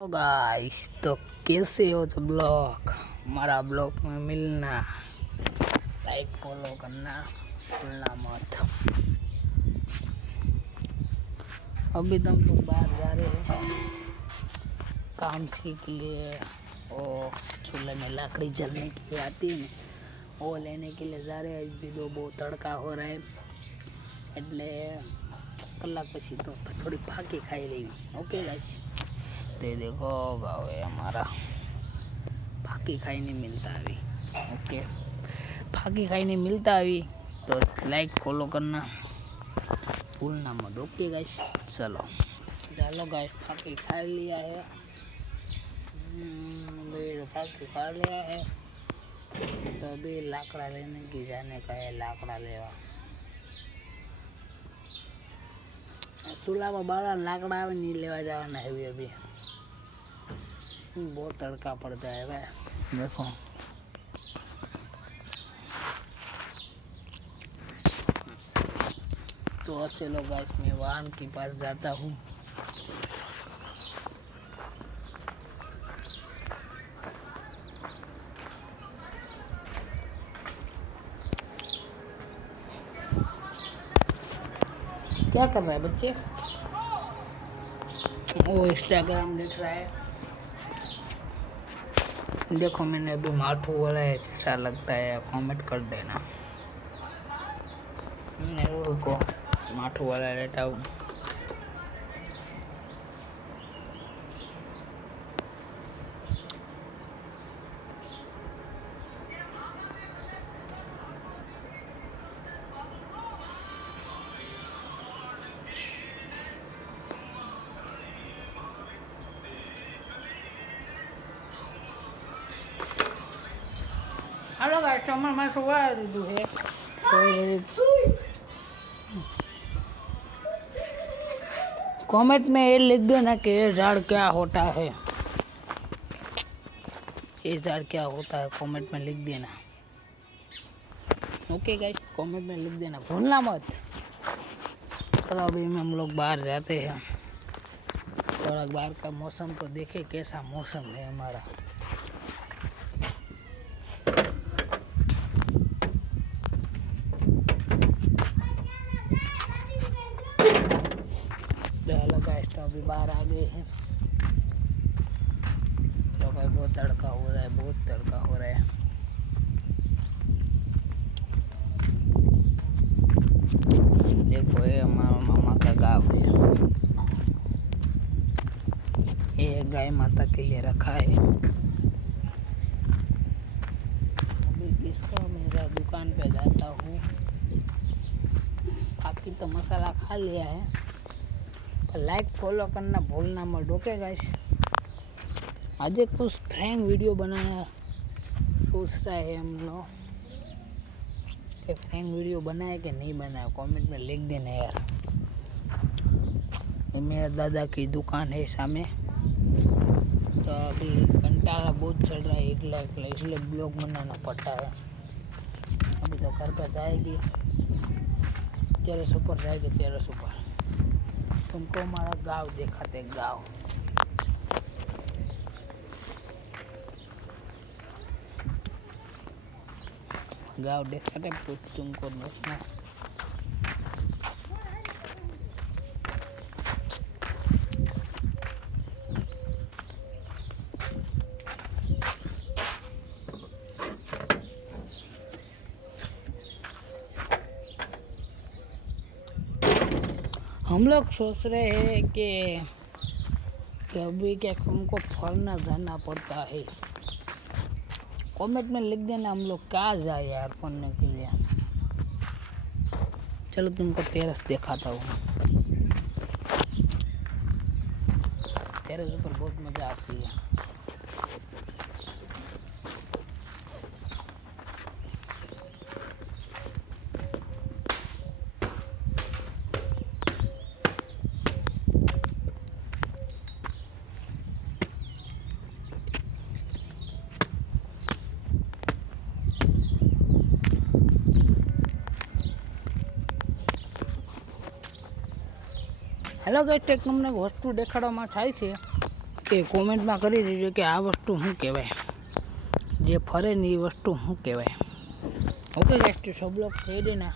तो गाइस, तो कैसे हो तो ब्लॉग हमारा ब्लॉग में मिलना, लाइक फॉलो करना भूलना मत। अभी तो हम लोग बाहर जा रहे हैं काम से के लिए। वो चूल्हे में लकड़ी जलने के लिए आती है ना, वो लेने के लिए जा रहे हैं। अभी तो बहुत तड़का हो रहा है એટલે કલાક પછી તો થોડી ફાકી ખાઈ લેવી। ઓકે ગાઈસ, તે देखो गाँव है हमारा, फाकी खाई नहीं मिलता अभी। ओके, फाकी खाई नहीं मिलता अभी, तो लाइक फॉलो करना भूलना मत। ओके गाइस, चलो गाइस, फाकी खा लिया है। फाकी खा लिया है तो अभी लाकड़ा लेने की जाने का है। लाकड़ा लेवा चूल्हा में बाड़ा लाकड़ा नहीं लेवा जाना है अभी। बहुत तड़का पड़ता है भाई, देखो। तो चलो गाइस, मैं वाहन के पास जाता हूँ। क्या कर रहा है बच्चे? वो इंस्टाग्राम देख रहा है। देखो, मैंने अभी माठू बोला है, अच्छा लगता है कमेंट कर देना। रुको, माठू वाला लेटा हूँ। हेलो गाइस, हमारे मां सुबह दीदू है कमेंट में ये लिख देना कि ये झाड़ क्या होता है। ये झाड़ क्या होता है कमेंट में लिख देना। ओके गाइस, कमेंट में लिख देना भूलना मत। चलो अभी हम लोग बाहर जाते हैं, थोड़ा बाहर का मौसम तो देखे कैसा मौसम है हमारा। तो अभी बाहर आ गए हैं। तो भाई बहुत तड़का हो रहा है, बहुत तड़का हो रहा है। देखो, ये हमारा मामा का गाँव है। ये गाय माता के लिए रखा है। अभी किसका मेरा दुकान पे जाता हूँ। बाकी तो मसाला खा लिया है। लाइक फॉलो करना भूलना मत। ओके गाइस, आज कुछ फ्रैंक वीडियो बनाना सोच रहा है हम लोग कि फ्रैंक वीडियो बनाए कि नहीं बनाए, कमेंट में लिख देना यार। ये मेरे दादा की दुकान है सामने। तो अभी कंटाला बहुत चल रहा है एकला इसलिए ब्लॉग बनाना पड़ता है। अभी तो घर पर जाएगी, टेरेस ऊपर जाएगी। टेरेस ऊपर तुमको हमारा गांव दिखाते, गांव। गांव दिखाते तुमको देखना। हम लोग सोच रहे हैं कि अभी क्या हमको फरना जाना पड़ता है। कमेंट में लिख देना हम लोग कहाँ जाए यार पढ़ने के लिए। चलो तुमको टेरेस दिखाता हूँ। टेरेस ऊपर बहुत मजा आती है। हेलो गाइस, टेक તમને વસ્તુ દેખાડવામાં થાય છે। કે કોમેન્ટમાં કરી દેજો કે આ વસ્તુ શું કહેવાય, જે ફરે ને એ વસ્તુ શું કહેવાય. ओके गाइस, तो सब लोग कह देना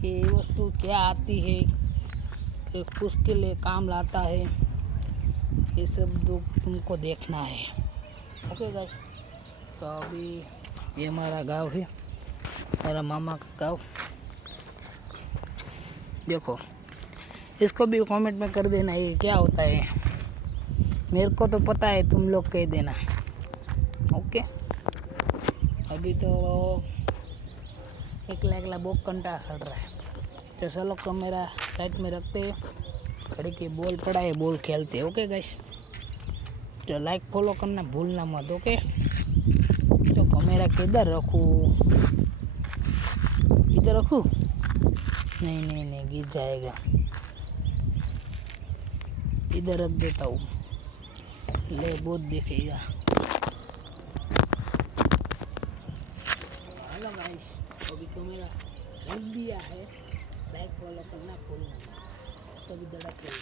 कि ये वस्तु क्या आती है, कि किसके लिए काम लाता है, ये सब तुमको देखना है. ओके गाइस, तो अभी ये हमारा गांव है, मेरा मामा का गांव. देखो, इसको भी कमेंट में कर देना ये क्या होता है. मेरे को तो पता है, तुम लोग कह देना. ओके, अभी तो एकला एकला बहुत कंटा सड़ रहा है. तो चलो कैमरा साइड में रखते हैं, खड़ी की बॉल पड़ा है, बॉल खेलते हैं. ओके गाइस, तो लाइक फॉलो करना भूलना मत. ओके, तो कैमरा किधर रखूँ, इधर रखूँ? नहीं नहीं नहीं, गिर जाएगा. इधर रख देता हूँ, ले बहुत दिखेगा. हेलो गाइस, अभी तो मेरा रख दिया है, लाइक फॉलो करना भूलना मत. तो भी दड़ा खेल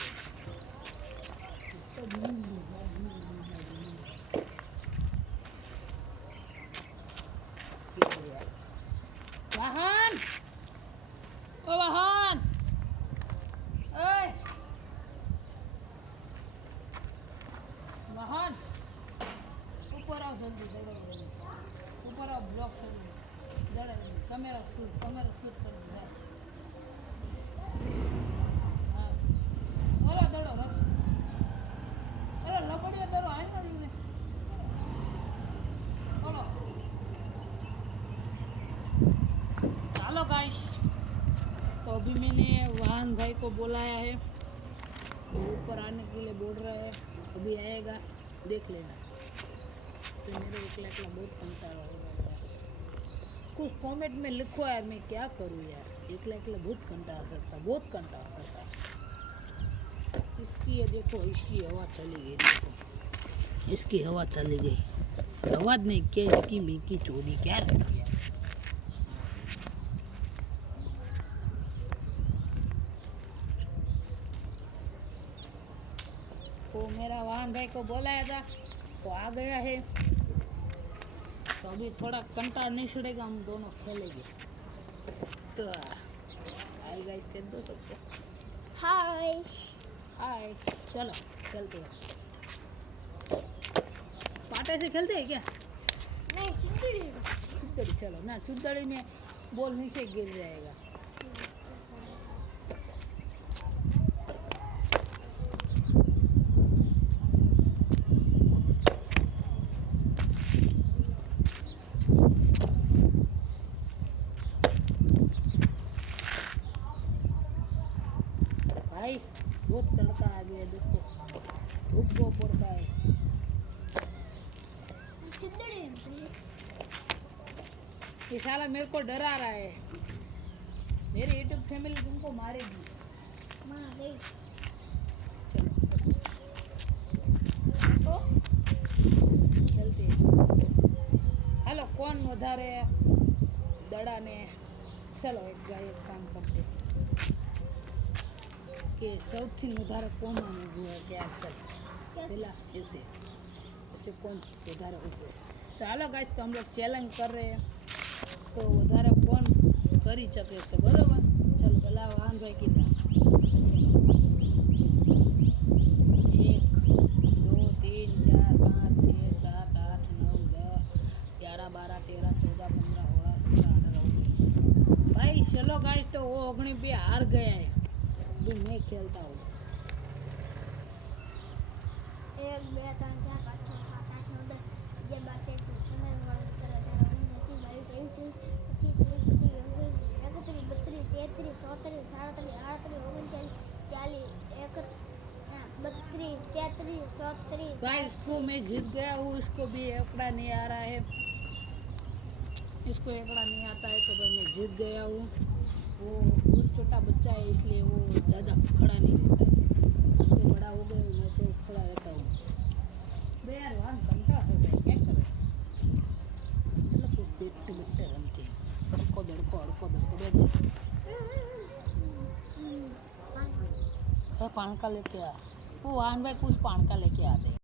वाहन, ओ वाहन, ओए वाहन, ऊपर आओ जल्दी, दौड़ो ऊपर आओ, ब्लॉक से दौड़ो, कैमरा शूट कर दो. हाँ, बोलो दौड़ो, अरे लपड़िया दौड़ो, आई ना ने बोलो. चलो गाइस, तो अभी मैंने वाहन भाई को बुलाया है, तो ऊपर आने के लिए बोल रहा है, अभी आएगा, देख लेना. तो मेरे एकला एकला बहुत कंटाळा हो रहा है. कुछ कमेंट में लिखो यार, मैं क्या करूँ यार, एकला एकला बहुत कंटाळा सकता. इसकी ये देखो, इसकी हवा चली गई. देखो, इसकी हवा चली गई. आवाज नहीं क्या, इसकी मीकी चोरी क्या लगती है. तो मेरा वाहन भाई को बुलाया था, तो आ गया है. तो अभी थोड़ा कंटाळ नहीं छड़ेगा, हम दोनों खेलेंगे. तो हाय गाइस कह दो सबको. हाय हाय, चलो खेलते हैं. पाटे से खेलते हैं क्या? नहीं, सुंदरी. चलो ना, सुंदरी में बॉल नीचे गिर जाएगा. भाई बहुत तड़का आ गया, देखो धूप बहुत पड़ता है. ये साला मेरे को डरा रहा है. मेरी यूट्यूब फैमिली तुमको मारेगी. चलो खेलते हैं. हेलो, कौन વધારે दड़ा ने. चलो एक काम करते कि સૌથી વધારે કોણ ઊભું है क्या. चल पहला ऐसे कौन વધારે ઊભું. तो हेलो गाइस, तो हम लोग चैलेंज कर रहे हैं, तो વધારે कौन કરી શકે છે, બરોબર. चलो पहला वाहन भाई की 1 2 3 4 5 6 7 8 9 10 11 12 13 14 15 16 17 18 19. भाई चलो गाइस, तो वो अग्नि भी हार गया है. अभी मैं खेलता हूँ. 1 2 3 4 5 6 7 8 9 10 11 12 भाई इसको मैं जीत गया हूँ. इसको भी एकड़ा नहीं आ रहा है, इसको एकड़ा नहीं आता है, तो भाई मैं जीत गया हूँ. वो बहुत छोटा बच्चा है, इसलिए वो ज़्यादा खड़ा नहीं रहता है. उसके बड़ा हो गए, मैं तो खड़ा रहता हूँ. यार वहाँ घंटा हो गया, क्या करें. चलो कुछ देखते देखते रमते हैं. अड़को दड़को पान का लेके आ. वो वाहन में कुछ पान का लेके आते हैं।